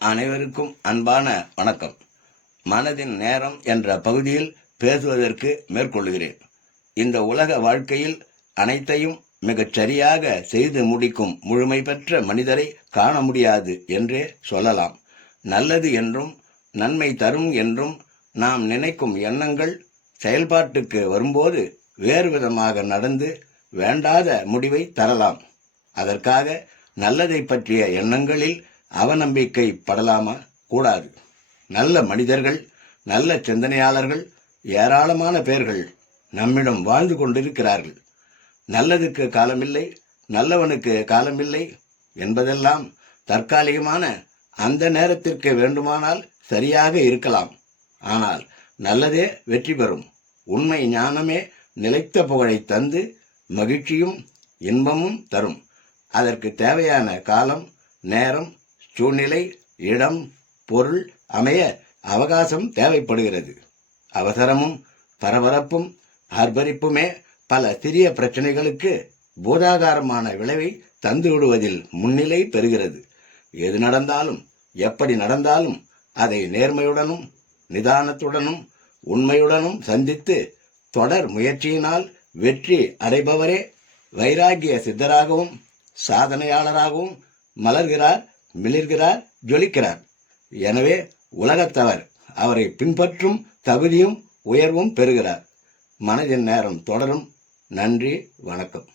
அனைவருக்கும் அன்பான வணக்கம். மனதின் நேரம் என்ற பகுதியில் பேசுவதற்கு மேற்கொள்கிறேன். இந்த உலக வாழ்க்கையில் அனைத்தையும் மிகச் சரியாக செய்து முடிக்கும் முழுமை பெற்ற மனிதரை காண முடியாது என்றே சொல்லலாம். நல்லது என்றும் நன்மை தரும் என்றும் நாம் நினைக்கும் எண்ணங்கள் செயல்பாட்டுக்கு வரும்போது வேறு விதமாக நடந்து வேண்டாத முடிவை தரலாம். அதற்காக நல்லதை பற்றிய எண்ணங்களில் அவநம்பிக்கை படலாமா? கூடாது. நல்ல மனிதர்கள், நல்ல சிந்தனையாளர்கள் ஏராளமான பேர்கள் நம்மிடம் வாழ்ந்து கொண்டிருக்கிறார்கள். நல்லதுக்கு காலமில்லை, நல்லவனுக்கு காலமில்லை என்பதெல்லாம் தற்காலிகமான அந்த நேரத்திற்கு வேண்டுமானால் சரியாக இருக்கலாம். ஆனால் நல்லதே வெற்றி பெறும். உண்மை ஞானமே நிலைத்த புகழை தந்து மகிழ்ச்சியும் இன்பமும் தரும். அதற்கு தேவையான காலம், நேரம், சூழ்நிலை, இடம், பொருள் அமைய அவகாசம் தேவைப்படுகிறது. அவசரமும் பரபரப்பும் ஆர்ப்பரிப்புமே பல சிறிய பிரச்சனைகளுக்கு பூதாகாரமான விளைவை தந்து விடுவதில் முன்னிலை பெறுகிறது. எது நடந்தாலும் எப்படி நடந்தாலும் அதை நேர்மையுடனும் நிதானத்துடனும் உண்மையுடனும் சந்தித்து தொடர் முயற்சியினால் வெற்றி அடைபவரே வைராகிய சித்தராகவும் சாதனையாளராகவும் மலர்கிறார், மிளிர்கிறார், ஜொலிக்கிறார். எனவே உலகத்தவர் அவரை பின்பற்றும் தகுதியும் உயர்வும் பெறுகிறார். மனதின் நேரம் தொடரும். நன்றி, வணக்கம்.